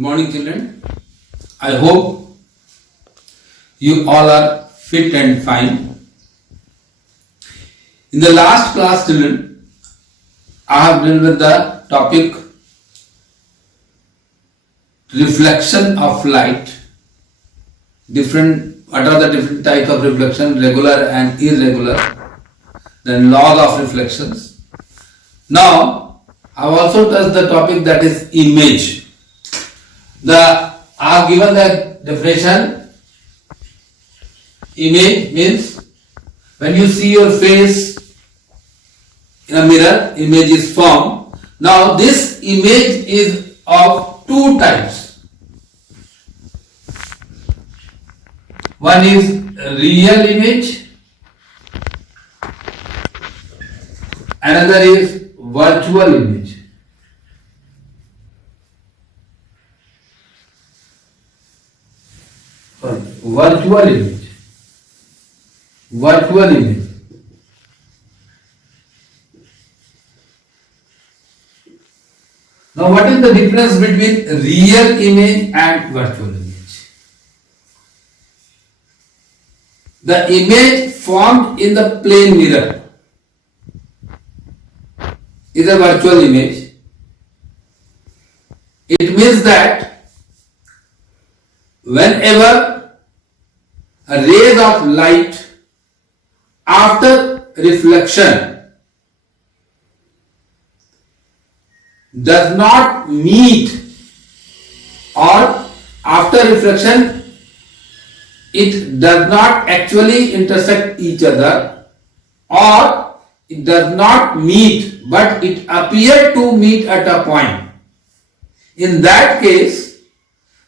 Good morning, children. I hope you all are fit and fine. In the last class, children, I have dealt with the topic reflection of light. What are the different types of reflection, regular and irregular, then laws of reflections. Now, I have also touched the topic that is image. I have given the definition. Image means when you see your face in a mirror, image is formed. Now this image is of two types. One is real image, another is virtual image. Virtual image. Virtual image. Now, what is the difference between real image and virtual image? The image formed in the plane mirror is a virtual image. It means that whenever a rays of light after reflection does not meet, or after reflection it does not actually intersect each other, or it does not meet but it appears to meet at a point. In that case,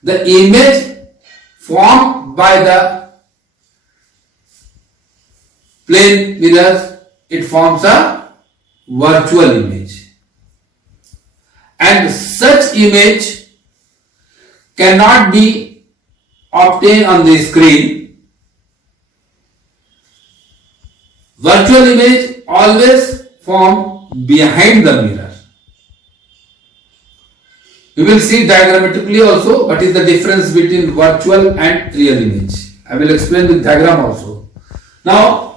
the image formed by the plane mirrors, it forms a virtual image. And such image cannot be obtained on the screen. Virtual image always formed behind the mirror. We will see diagrammatically also what is the difference between virtual and real image. I will explain with diagram also. Now,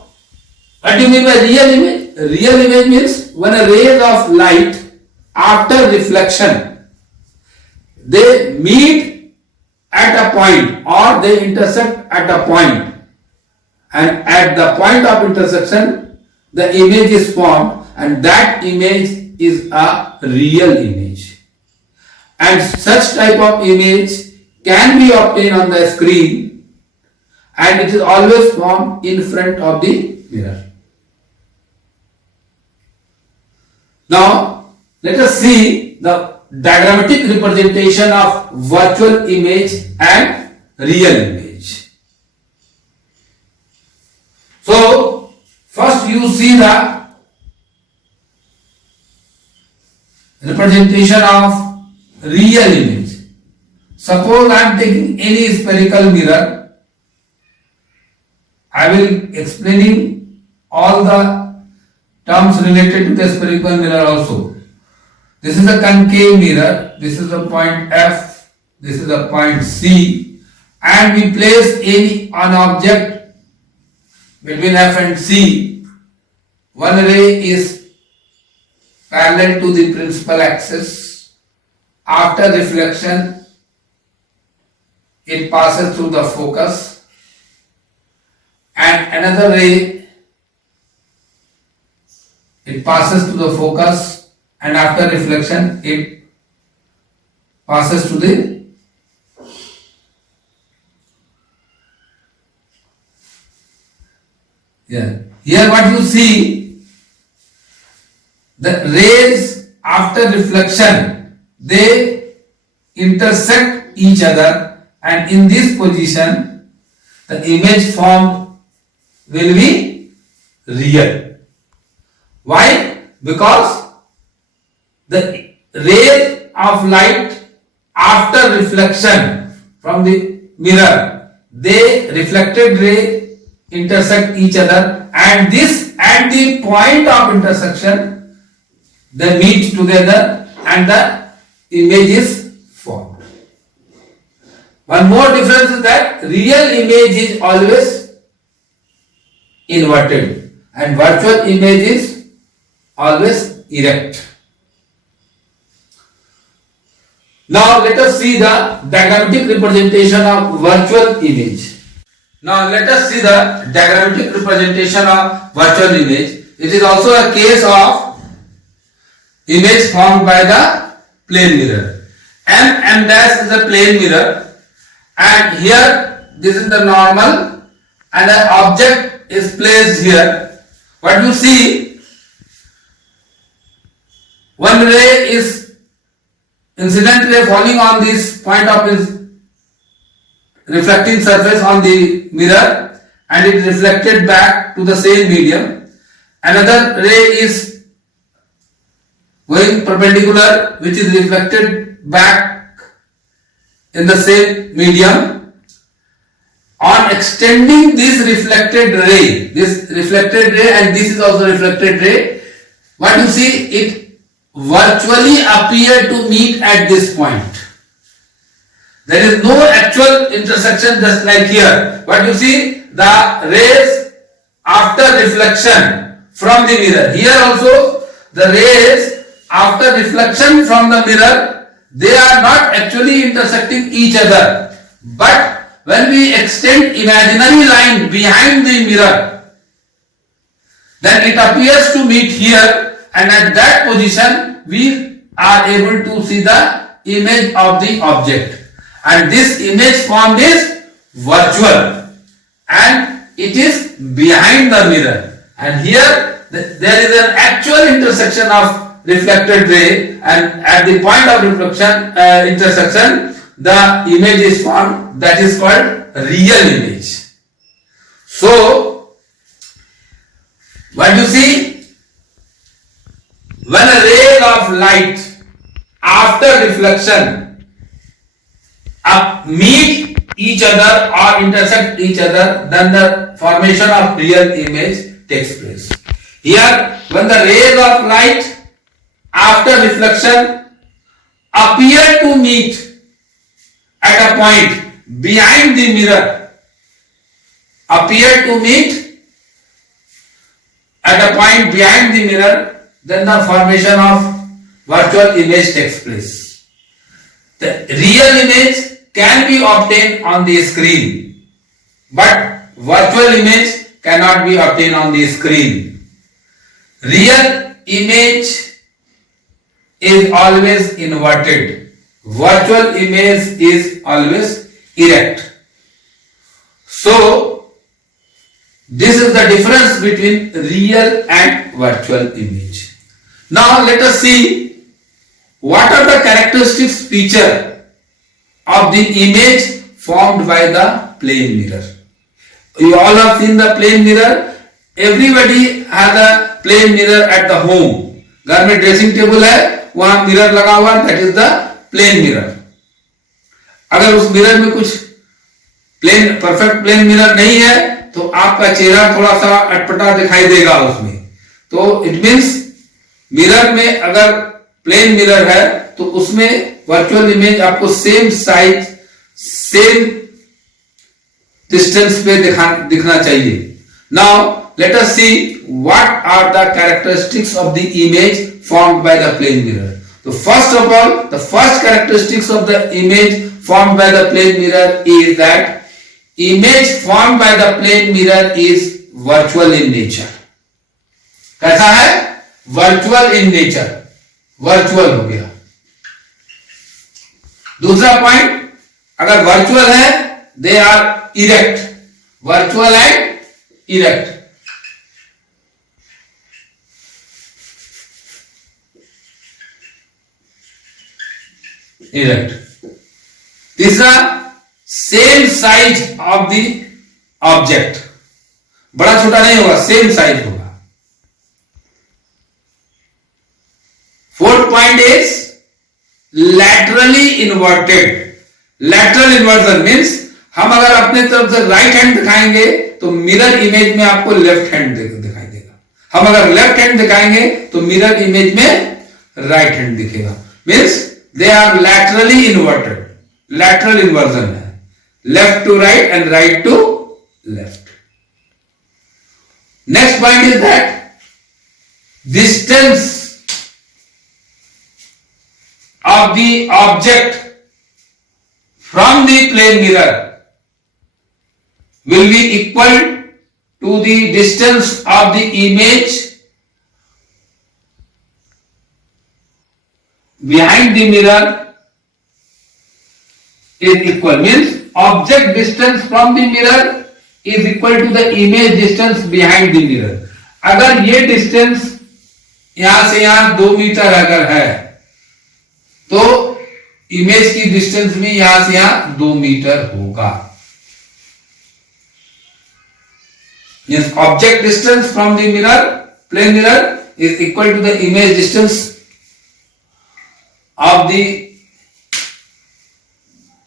what do you mean by real image? Real image means when a rays of light after reflection, they meet at a point or they intersect at a point, and at the point of intersection the image is formed, and that image is a real image. And such type of image can be obtained on the screen, and it is always formed in front of the mirror. Now, let us see the diagrammatic representation of virtual image and real image. So, first you see the representation of real image. Suppose I am taking any spherical mirror. I will explaining all the terms related to the spherical mirror also. This is a concave mirror, this is a point F, this is a point C, and we place an object between F and C. One ray is parallel to the principal axis. After reflection, it passes through the focus, and another ray, it passes to the focus, and after reflection it passes to the Here what you see, the rays after reflection, they intersect each other, and in this position the image formed will be real. Why? Because the rays of light after reflection from the mirror, they reflected ray intersect each other, and this at the point of intersection they meet together and the image is formed. one more difference is that real image is always inverted and virtual image is always erect. Now let us see the diagrammatic representation of virtual image. Now let us see the diagrammatic representation of virtual image. It is also a case of image formed by the plane mirror. M dash is a plane mirror, and here this is the normal and an object is placed here. What you see, one ray is incident ray falling on this point of this reflecting surface on the mirror and it reflected back to the same medium. Another ray is going perpendicular which is reflected back in the same medium. On extending this reflected ray and this is also reflected ray, what you see, it virtually appear to meet at this point. There is no actual intersection, just like here. What you see, the rays after reflection from the mirror. Here also the rays after reflection from the mirror, they are not actually intersecting each other. But when we extend imaginary line behind the mirror, then it appears to meet here, and at that position we are able to see the image of the object. And this image formed is virtual and it is behind the mirror. And here there is an actual intersection of reflected ray, and at the point of reflection intersection the image is formed, that is called real image. So what you see, when a ray of light after reflection meet each other or intersect each other, then the formation of real image takes place. Here, when the rays of light after reflection appear to meet at a point behind the mirror, then the formation of virtual image takes place. The real image can be obtained on the screen, but virtual image cannot be obtained on the screen. Real image is always inverted. Virtual image is always erect. So, this is the difference between real and virtual image. Now, let us see what are the characteristics feature of the image formed by the plane mirror. You all have seen the plane mirror. Everybody has a plane mirror at the home. घर में dressing table है, वहां mirror लगा हुआ, that is the plane mirror. अगर उस mirror में कुछ परफेक्ट प्लेन मिरर नहीं है तो आपका चेहरा थोड़ा सा अटपटा दिखाई देगा उसमें. तो इट मीन्स मिरर में अगर प्लेन मिरर है तो उसमें वर्चुअल इमेज आपको सेम साइज सेम डिस्टेंस पे दिखना चाहिए. Now let us see what are the characteristics of the image formed by the plane mirror. So first of all, the first characteristics of the image formed by the plane mirror is that image formed by the plane mirror is virtual in nature. कैसा है? Virtual in nature. Virtual हो गया. दूसरा point, अगर virtual है, they are erect. Virtual and erect. Erect. तीसरा, same size of the object. बड़ा छोटा नहीं होगा, सेम साइज होगा. Fourth point is laterally inverted. Lateral inversion means हम अगर अपने तरफ से राइट हैंड दिखाएंगे तो मिरर इमेज में आपको लेफ्ट हैंड दिखाई देगा. हम अगर लेफ्ट हैंड दिखाएंगे तो मिरर इमेज में राइट हैंड दिखेगा. Means they are laterally inverted. Lateral inversion है. left to right and right to left. Next point is that distance of the object from the plane mirror will be equal to the distance of the image behind the mirror is equal, means object distance from the mirror is equal to the image distance behind the mirror. अगर ये distance यहां से यहां 2 metre अगर है तो image की distance भी यहां से यहां 2 मीटर होगा. Yes, object distance from the mirror, plane mirror, is equal to the image distance of the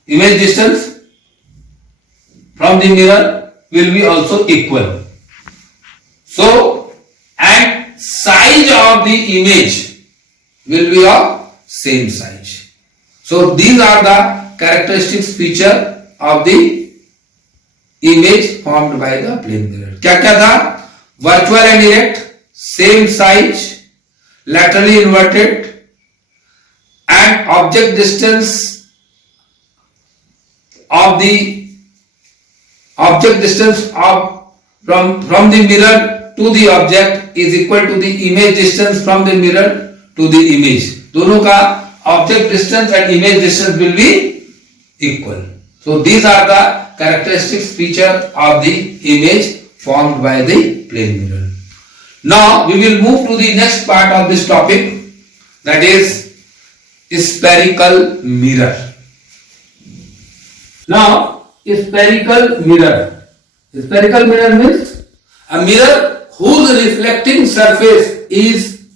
image distance from the mirror will be also equal. So, and size of the image will be of same size. So, these are the characteristics feature of the image formed by the plane mirror. क्या क्या था? Virtual and erect, same size, laterally inverted, and object distance of the object distance of from the mirror to the object is equal to the image distance from the mirror to the image. दोनों का object distance and image distance will be equal. So these are the characteristics feature of the image formed by the plane mirror. Now we will move to the next part of this topic, that is spherical mirror. Now spherical mirror. Spherical mirror means a mirror whose reflecting surface is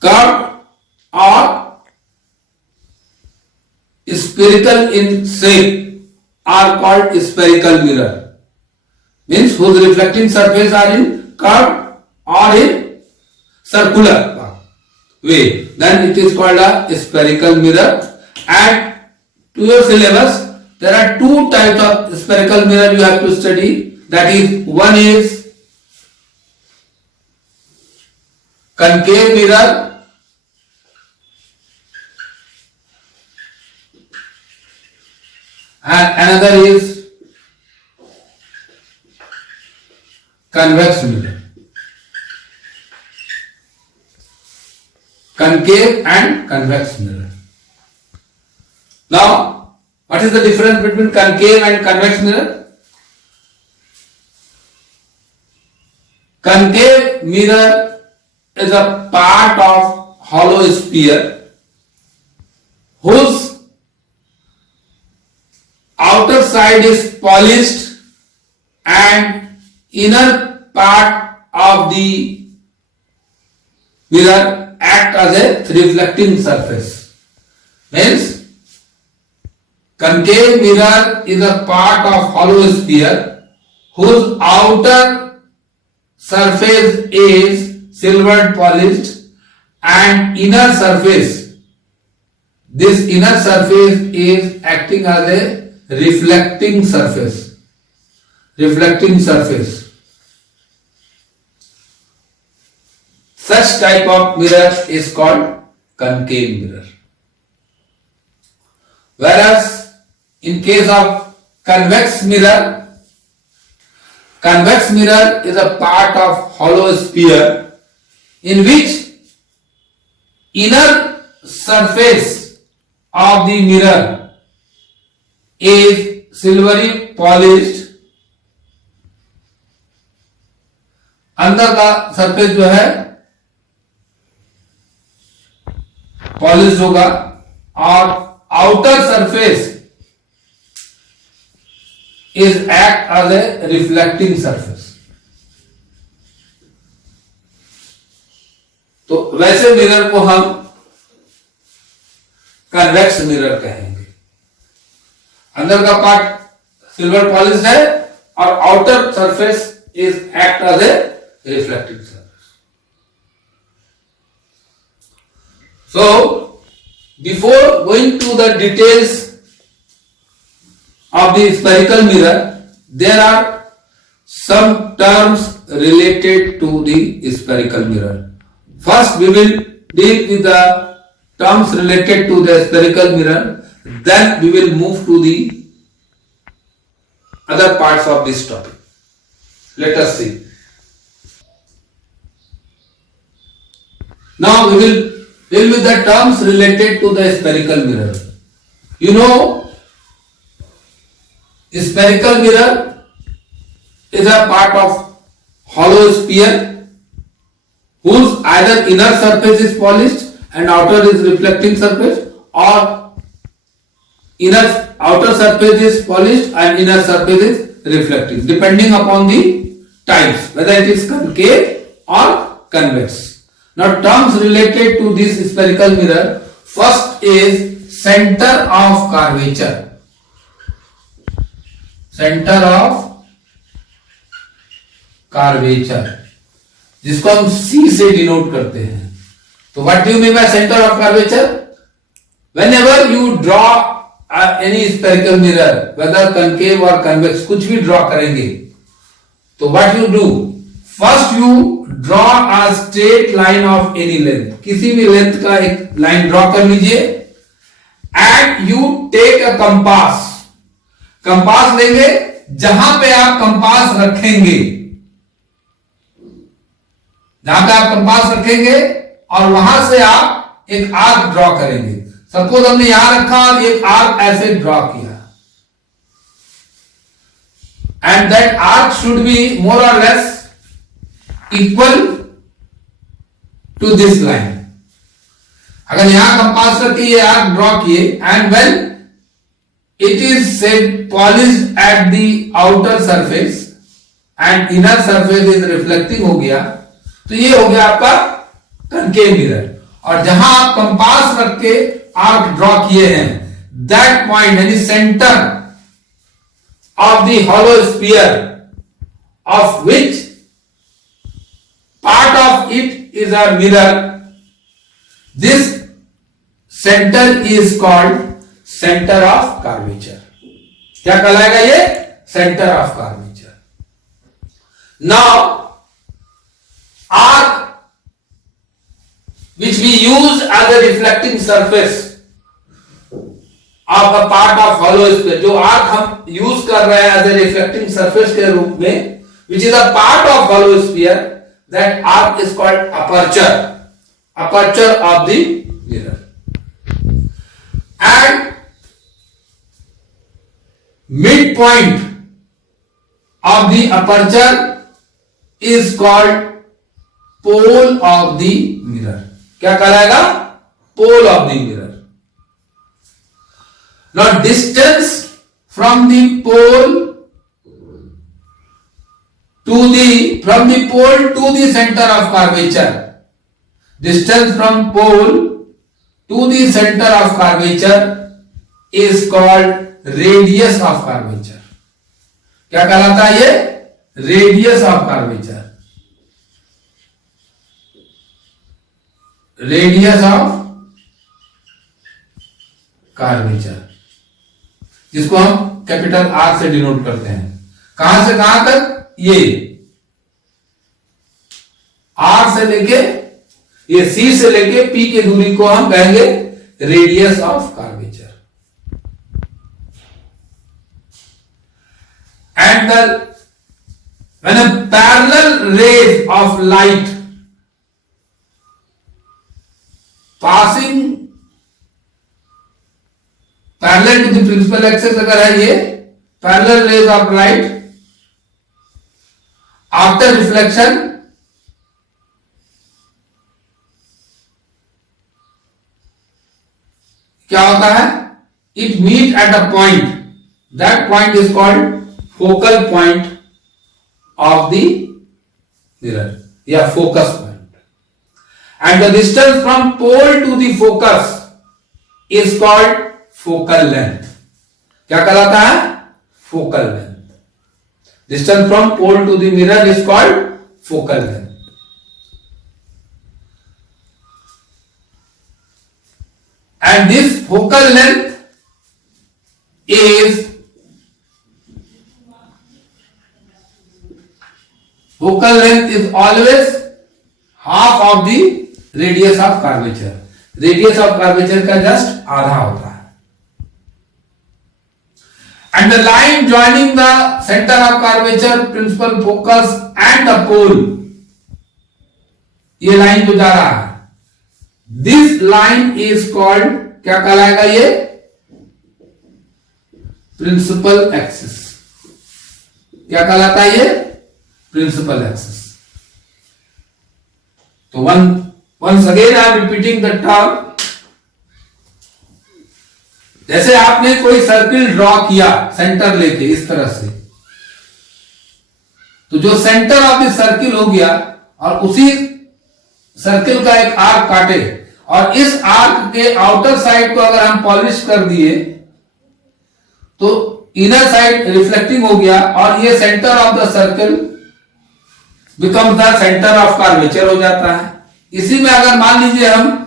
curved or spherical in shape are called spherical mirror. Means whose reflecting surface are in curved or in circular way, then it is called a spherical mirror. And to your syllabus there are two types of spherical mirror you have to study. That is, one is concave mirror and another is convex mirror. Concave and convex mirror. Now, what is the difference between concave and convex mirror? Concave mirror is a part of hollow sphere whose outer side is polished and inner part of the mirror act as a reflecting surface. Means concave mirror is a part of hollow sphere whose outer surface is silvered polished and inner surface, this inner surface is acting as a reflecting surface. Reflecting surface. Such type of mirror is called concave mirror. Whereas in case of convex mirror is a part of hollow sphere in which inner surface of the mirror is silvery polished, अंदर का surface जो है polish होगा और outer surface is act as a reflecting surface. तो वैसे mirror को हम कन्वेक्स मिरर कहेंगे. अंदर का पार्ट सिल्वर पॉलिश है और outer surface is act as a reflecting surface. So, before going to the details of the spherical mirror, there are some terms related to the spherical mirror. First, we will deal with the terms related to the spherical mirror, then we will move to the other parts of this topic. Let us see. Now we will deal with the terms related to the spherical mirror. You know, spherical mirror is a part of hollow sphere whose either inner surface is polished and outer is reflecting surface, or outer surface is polished and inner surface is reflecting, depending upon the types, whether it is concave or convex. Now, terms related to this spherical mirror, first is center of curvature. Center of curvature, जिसको हम C से denote करते हैं. तो what do you mean by centre of curvature? Whenever you draw any spherical mirror, whether concave or convex, कुछ भी draw करेंगे, तो what you do? First you draw a straight line of any length. किसी भी length का एक line draw कर लीजिए, and you take a compass. Compass लेंगे, जहां पे आप कंपास रखेंगे, जहां पे आप कंपास रखेंगे और वहां से आप एक आर्क ड्रॉ करेंगे. सपोज हमने यहां रखा और एक आर्क ऐसे ड्रॉ किया, and that arc should be more or less equal to this line. अगर यहां कंपास रख के ये आर्क ड्रॉ किए, and when it is said polished at the outer surface and inner surface is reflecting हो गया, तो ये हो गया आपका कनकेव मिरर. और जहां आप कंपास रख के आर्क ड्रॉ किए हैं, दैट पॉइंट यानी centre of the hollow sphere of which part of it is a mirror, this centre is called centre of curvature. क्या कहलाएगा ये? Centre of curvature. Now arc which we use as a reflecting surface of a part of hollow sphere, जो arc हम use कर रहे हैं as a reflecting surface के रूप में, which is a part of hollow sphere, that arc is called aperture. Aperture of the mirror. And midpoint of the aperture is called pole of the mirror. क्या कहलाएगा? Pole of the mirror. Now distance from the pole to the center of curvature. Distance from pole to the center of curvature is called radius of curvature. क्या कहलाता है ये? Radius of curvature. Radius of curvature, जिसको हम capital R से denote करते हैं. कहां से कहां तक? ये आर से लेके, ये सी से लेके पी की दूरी को हम कहेंगे radius of curvature. And when a parallel raise of light passing parallel to the principal axis, अगर है ये parallel rays of light after reflection क्या होता है? It meet at a point. That point is called focal point of the mirror या focus point. And the distance from pole to the focus is called focal length. क्या कहलाता है? Focal length. Distance from pole to the mirror is called focal length. And this focal length is focal length is always half of the radius of curvature. Radius of curvature का just आधा होता है. And the line joining the center of curvature, principal focus and the pole, ये line जो जा रहा है, this line is called, क्या कहलाएगा ये? Principal axis. क्या कहलाता है ये? Principal axis. तो once again I am repeating the term. जैसे आपने कोई सर्किल ड्रॉ किया सेंटर लेके इस तरह से, तो जो सेंटर ऑफ द सर्किल हो गया और उसी सर्किल का एक आर्क काटे और इस आर्क के आउटर साइड को अगर हम पॉलिश कर दिए तो इनर साइड रिफ्लेक्टिंग हो गया और ये centre of the circle becomes the centre of curvature हो जाता है. इसी में अगर मान लीजिए हम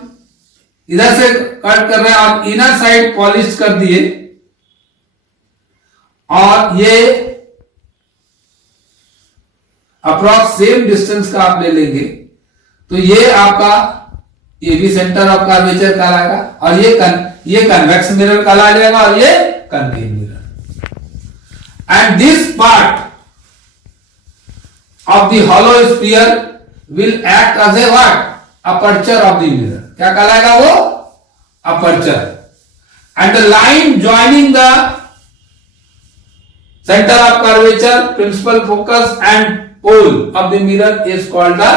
इधर से कट कर रहे हैं और इनर साइड पॉलिश कर दिए और ये अप्रॉक्स सेम डिस्टेंस का आप ले लेंगे तो ये आपका ये भी सेंटर ऑफ कर्वेचर कहलाएगा और ये कन्वेक्स मिरर कहला जाएगा और ये concave mirror. And this part of the hollow sphere will act as a what? Aperture of the mirror. क्या कहलाएगा वो? Aperture. And the line joining the center of curvature, principal focus and pole of the mirror is called the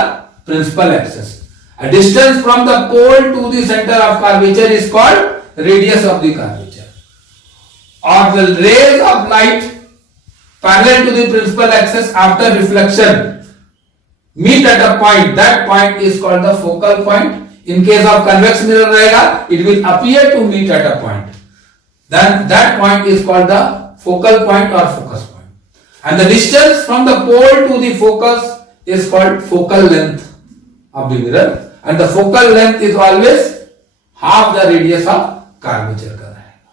principal axis. A distance from the pole to the center of curvature is called radius of the curvature. Or the rays of light parallel to the principal axis after reflection meet at a point. That point is called the focal point. In case of convex mirror रहेगा, it will appear to meet at a point. Then that point is called the focal point or focus point. And the distance from the pole to the focus is called focal length of the mirror. And the focal length is always half the radius of curvature का रहेगा.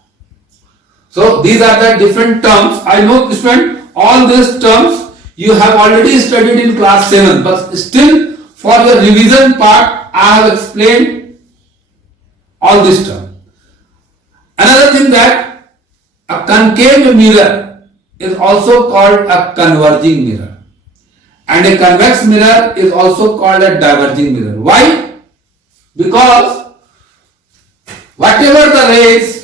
So these are the different terms. I know student all these terms you have already studied in class 7, but still for your revision part I have explained all this term. Another thing that a concave mirror is also called a converging mirror and a convex mirror is also called a diverging mirror. Why? Because whatever the rays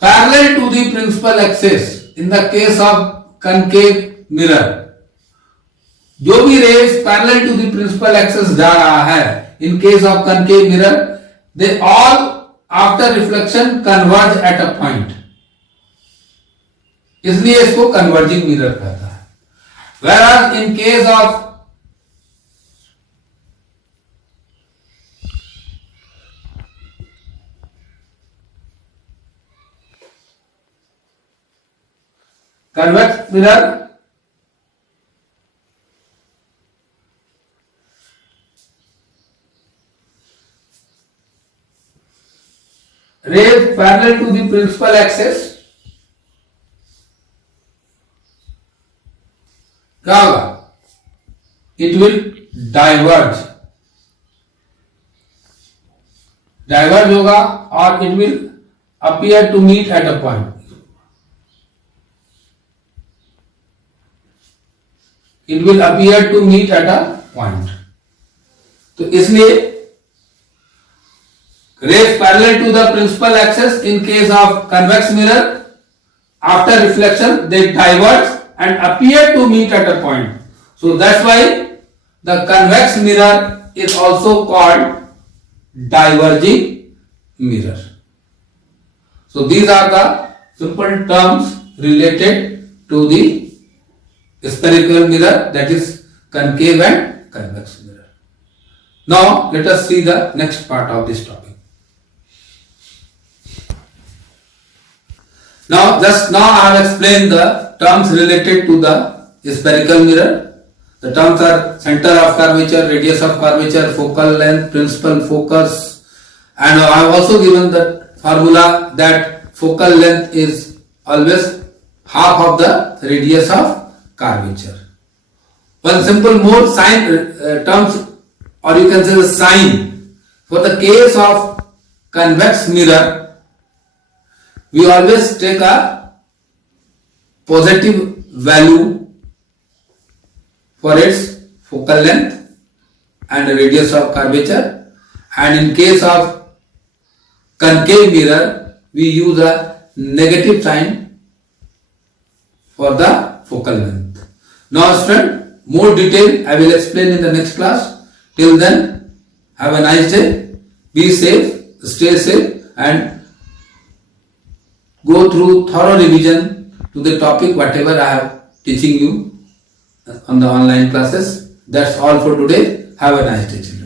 parallel to the principal axis in the case of concave mirror, जो भी rays parallel to the principal axis जा रहा है in case of concave mirror, they all after reflection converge at a point. इसलिए इसको converging mirror कहता है. Whereas in case of convex mirror, rays parallel to the principal axis क्या होगा? It will diverge होगा और it will appear to meet at a point. It will appear to meet at a point. तो इसलिए rays parallel to the principal axis in case of convex mirror after reflection they diverge and appear to meet at a point. So that's why the convex mirror is also called diverging mirror. So these are the simple terms related to the spherical mirror, that is concave and convex mirror. Now let us see the next part of this topic. Now I have explained the terms related to the spherical mirror. The terms are center of curvature, radius of curvature, focal length, principal focus And I have also given the formula that focal length is always half of the radius of curvature. One simple more sign terms, or you can say the sign. For the case of convex mirror, we always take a positive value for its focal length and radius of curvature, and in case of concave mirror we use a negative sign for the focal length. Now student, more detail I will explain in the next class. Till then, have a nice day, be safe, stay safe, and go through thorough revision to the topic whatever I have teaching you on the online classes. That's all for today. Have a nice day.